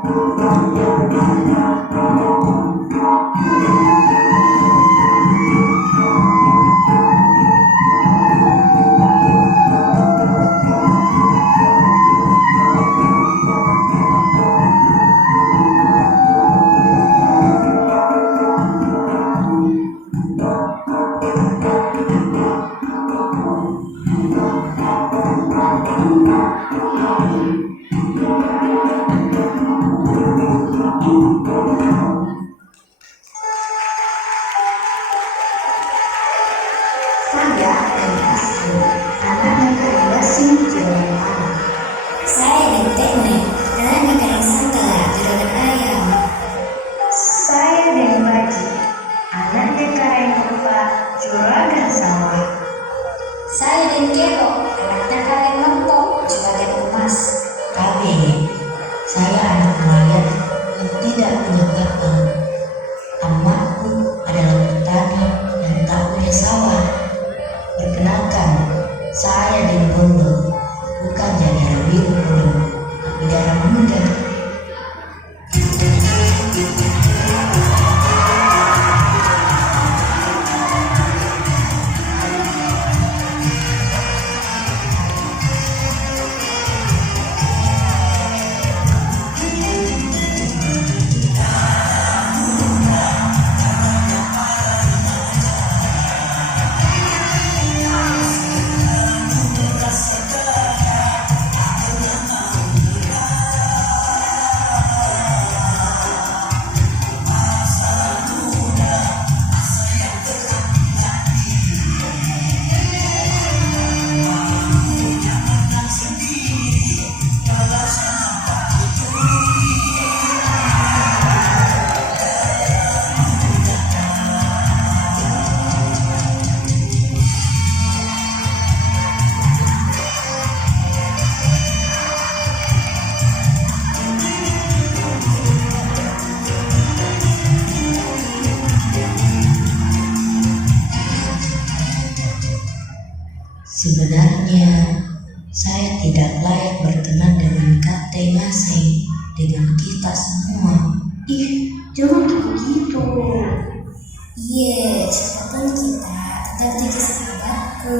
Saya dari asli, anak negara Basing Jawa. Saya dari Teknik, anak negara Sangkala, juragan ayam. Saya dari Baji, anak negara yang berupa juragan sawah. Saya dari Kero, anak negara yang lempok, juragan emas. KB, saya anak nelayan yang tidak punya kapal. Emakku adalah petani yang tak punya sawah. Perkenalkan, saya dari Bondo, bukan jadi biru Bondo, tapi darah muda. Sebenarnya, saya tidak layak berteman dengan Kate Ngaseng, dengan kita semua. Ih, jangan begitu. Siapapun kita tetap jadi sahabatku.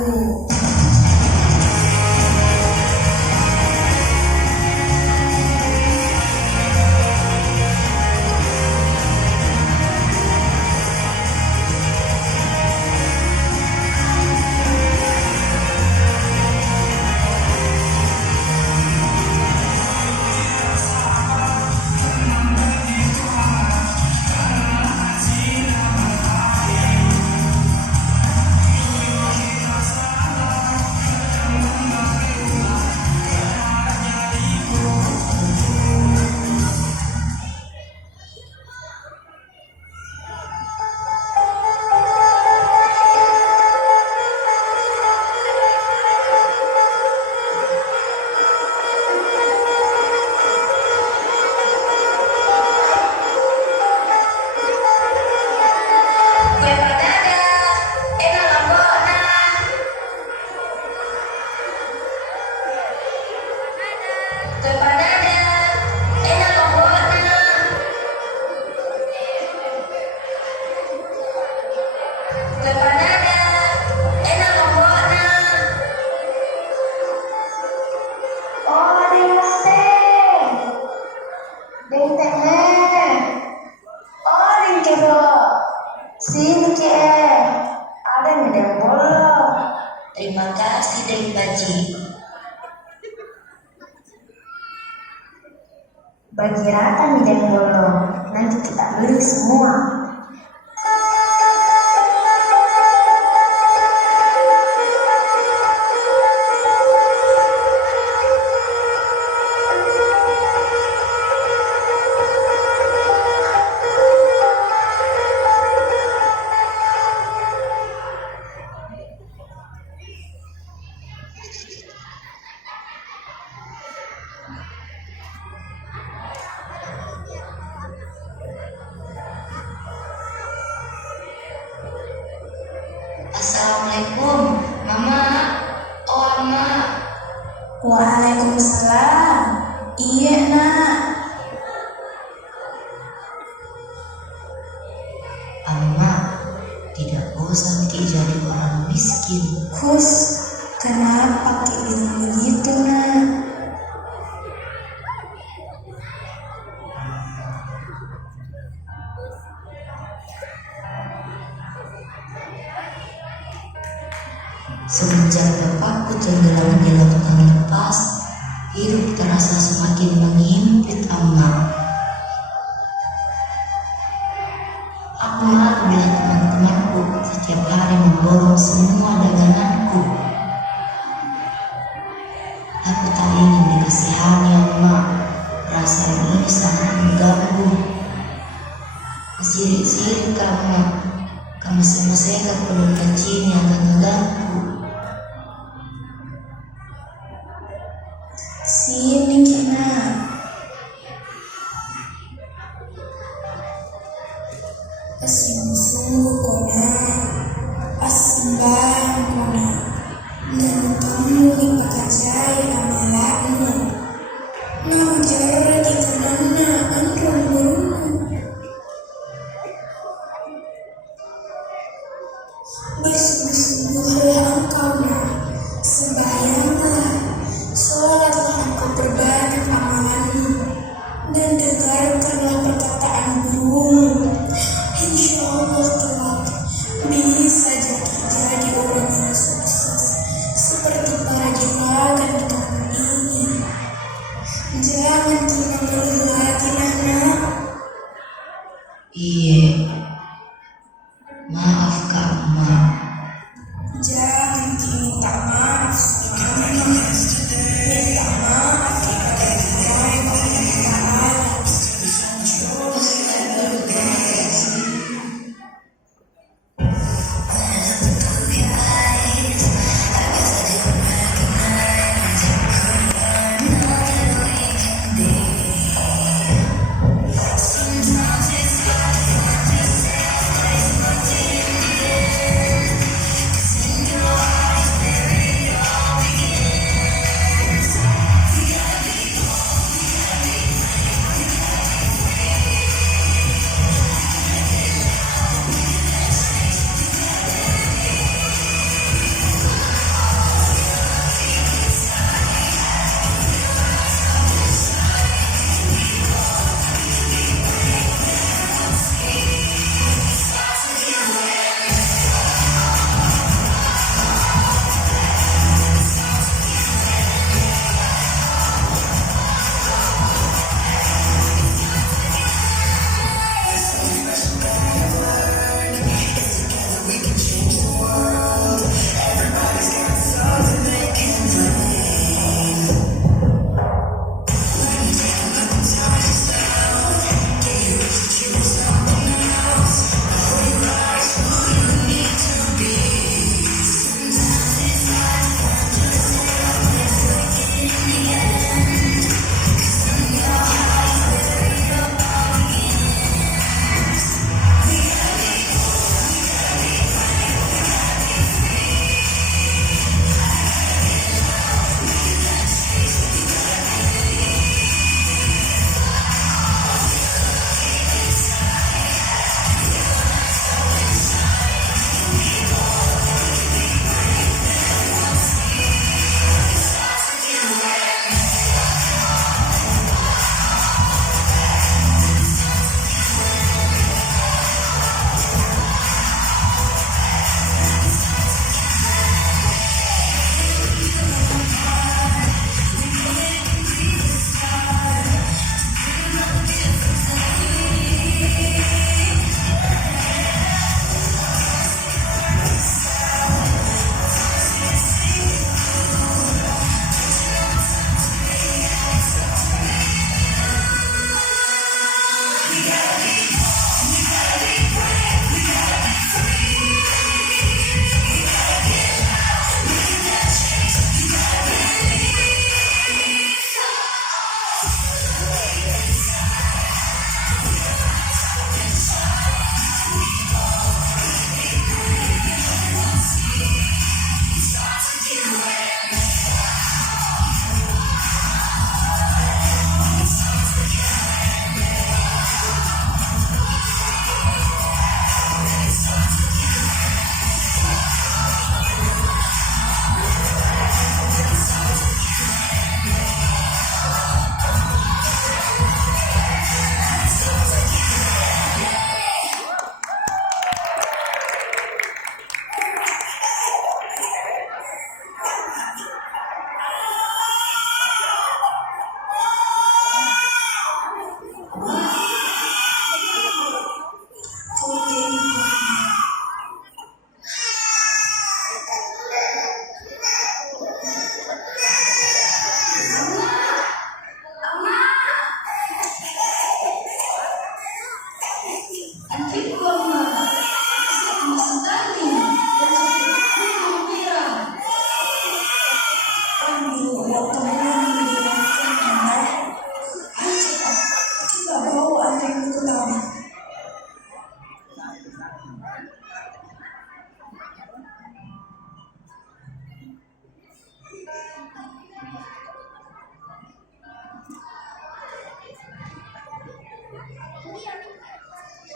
Sini Cek, ada yang bolong. Terima kasih Deng Baji. Bagi rata midang bolong, nanti kita beli semua. Santi jadi orang miskin. Kus, kenapa Ki bilang begitu, Nak? Semenjak bapakku tenggelam di lautan lepas, hidup terasa semakin mengimpit Amma. Aku malu melihat teman-temanku setiap hari memborong semua daganganku. Aku tak ingin dikasihani Amma. Perasaan ini sangat mengganggu. Sirik-sirik kamu, kamu sehat belum kecil yang akan mengganggu. Sini Kina. Sungguh-sungguh Kona, asembah Kona, dan kamu dipakajai amalanmu. Nah jara di kanana androng burungmu. Bersungguh-sungguhlah engkau Nak, sembahyanglah, sholatlah engkau perbanyak amalanmu, dan dengarkanlah perkataan gurumu. Insya Allah kelak bisa jadi orang yang sukses seperti para juragan di kampung ini. Jangan Kina mengeluh lagi Nak. Iya, maaf Kak Amma. Jangan minta maaf sama Mama. Minta maaf kepada Allah Adikku Amma, siapa Sentani dan sepupuku Mira. Kamu mau kembali dengan Amma? Ayo coba bawa adikku ke taman.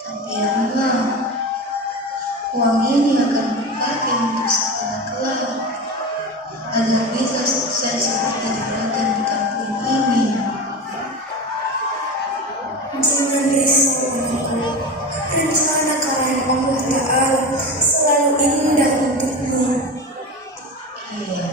Tapi Amma, uang ini akan kupakai untuk sekolah kelak agar bisa sukses seperti juragan di kampung ini. Jangan risau anakku, rencana kalian Allah Ta'ala selalu indah untukmu. Iya.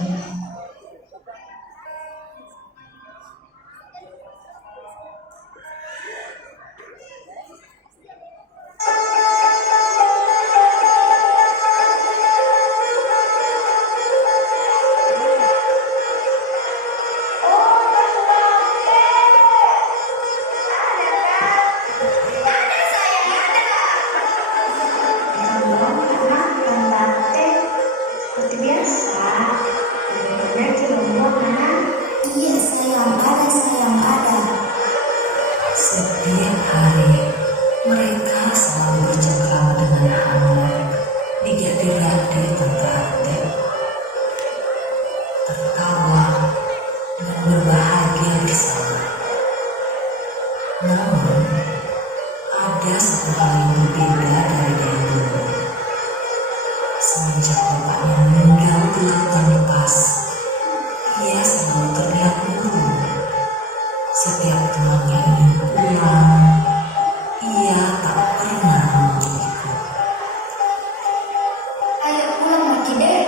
Seperti biasa, benar Cilongok kan? Iya sayang, ada. Setiap hari mereka selalu bercengkrama dengan Hamar di Jatiradri Ternate, tertawa dan berbahagia di sana. Namun ada satu hal yang berbeda dari dulu. Semenjak bapaknya meninggal 8 tahun lepas, ia selalu terlihat murung. Setiap temannya ingin pulang, ia tak pernah mau ikut. Ayo pulang lagi deh.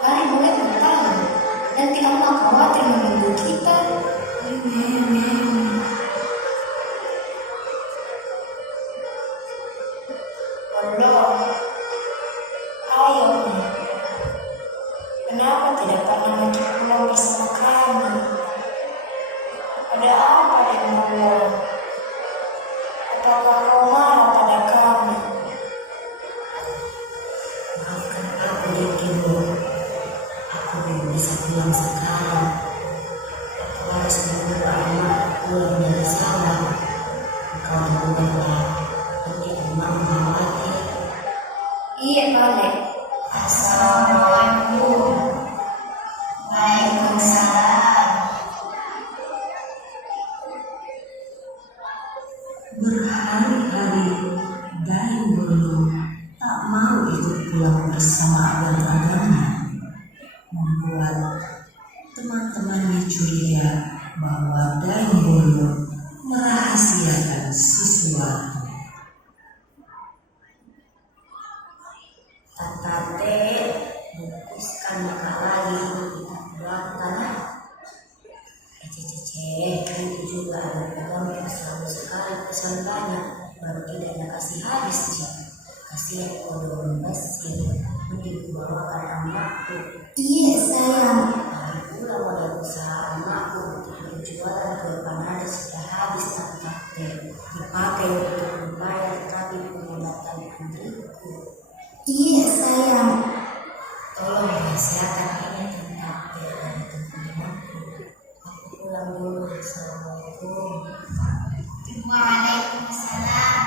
Hari mulai bertahan. Nanti Allah khawatir menunggu kita. Allah, ayo. Kenapa tidak pernah lagi pulang bersama kami? Ada apa dengan Allah? Apakah kau marah pada kami? Maafkan aku Dikibu, aku belum bisa pulang sekarang. Aku harus menunggu emak pulang dari sawah. Engkau dengar nanti emak melewati. Iya, Pak. Assalamualaikum. Waalaikumsalam. Berhari-hari Daeng Bulu tak mau ikut pulang bersama abang-abangnya, membuat teman-temannya curiga bahwa Daeng Bulu merahasiakan sesuatu. Tatate bungkuskan maka lagi buat tanah. Itu juga ada orang yang selalu sekali pesan banyak, baru tidaknya kasih habis sih. Kasihan kodong besi, mending kubawakan emakku. Iya, sayang. Lagi pula modal usaha emakku untuk berjualan ke depan ada sudah habis tatate, dipakai untuk membayar tapi pengobatan adikku. Iya, sayang. Tolong rahasiakan ini tentang dan teman-temanku. Aku pulang dulu. Assalamualaikum. Waalaikumsalam.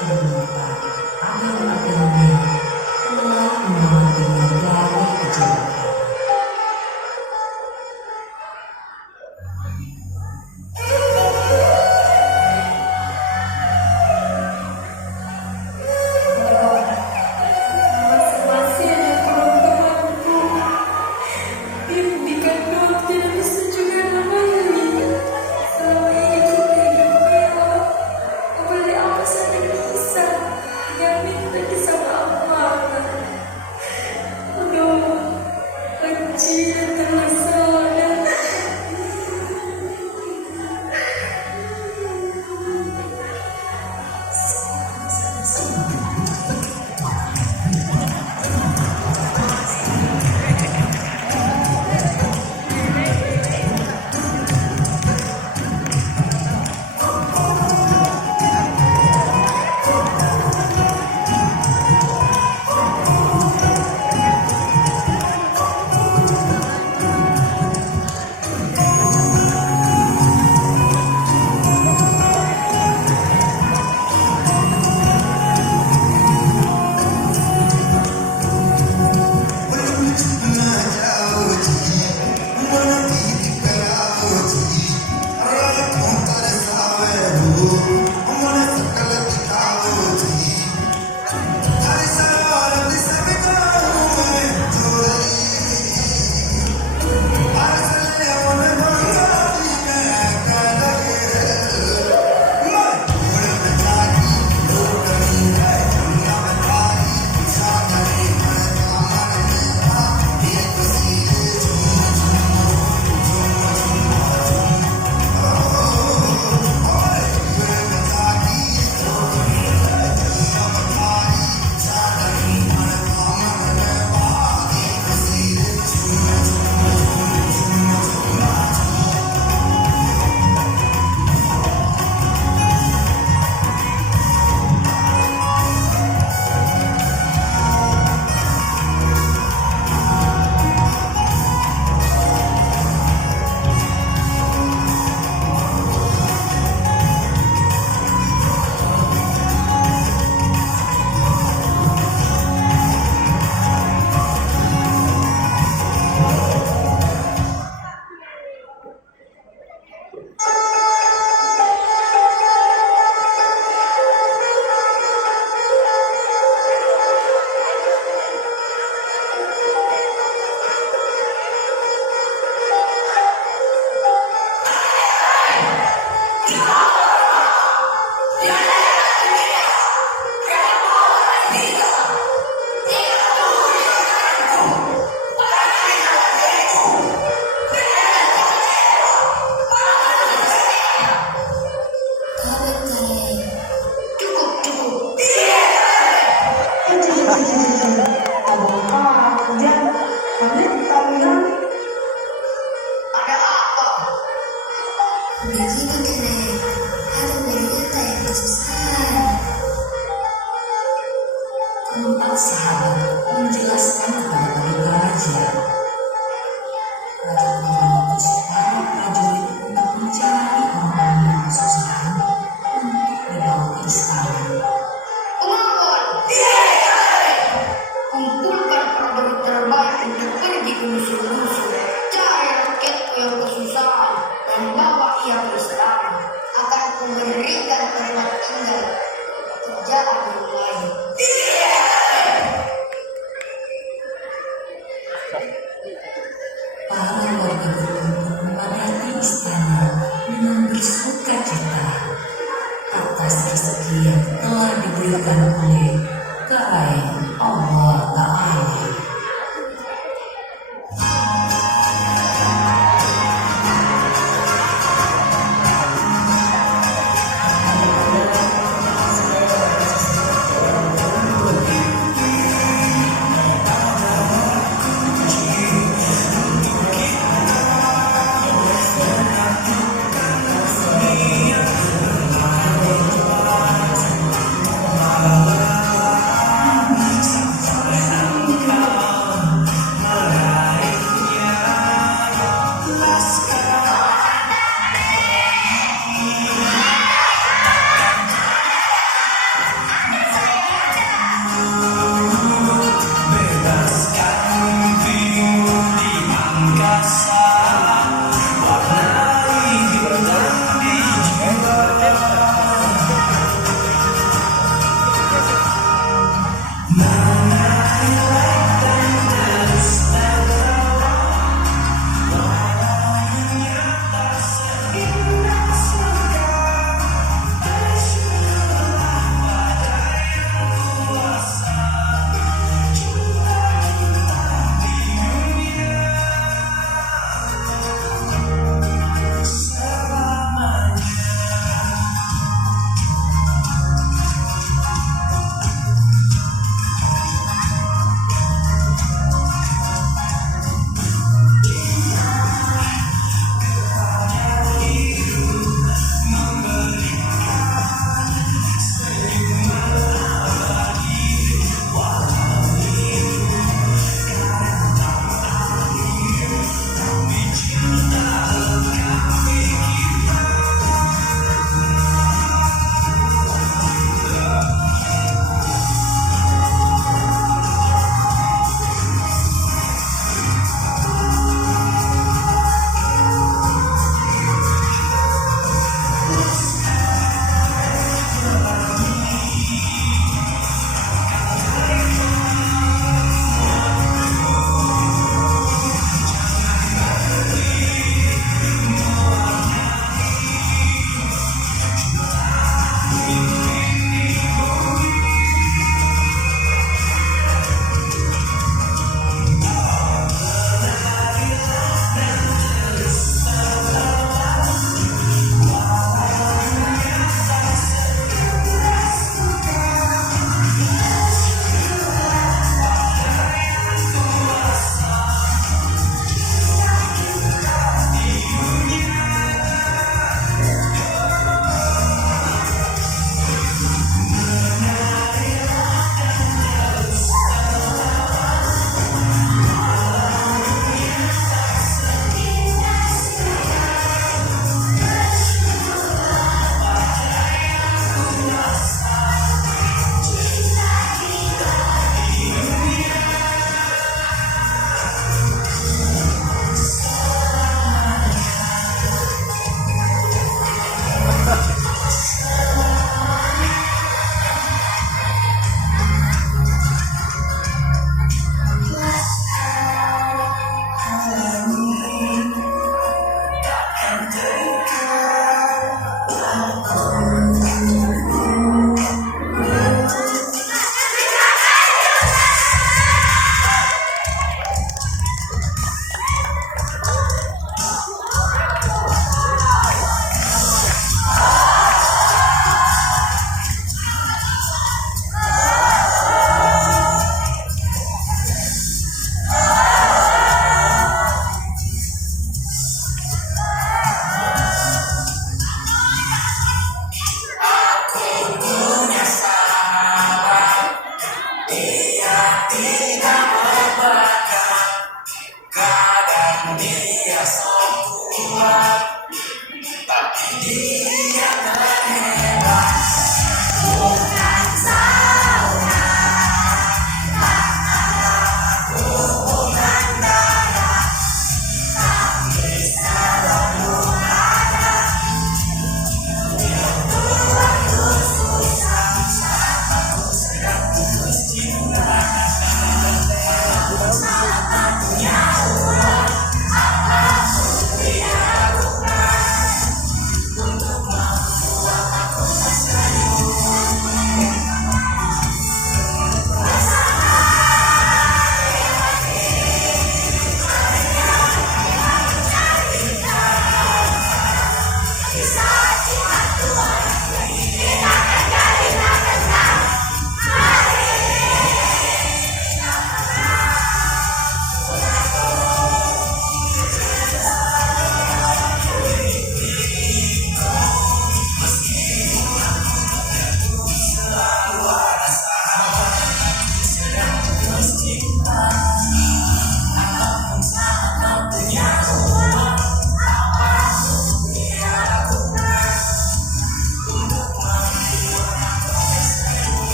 Ternyata abang-abangnya telah mengambil dari kejadian. musuh-musuh, cari rakyatku yang kesusahan dan bawa ia ke istana. Akan kuberikan tempat tinggal, pekerjaan yang lain. Para warga berkumpul memadati istana dengan bersuka cita atas rezeki yang telah diberikan oleh kain Allah Ta'ala.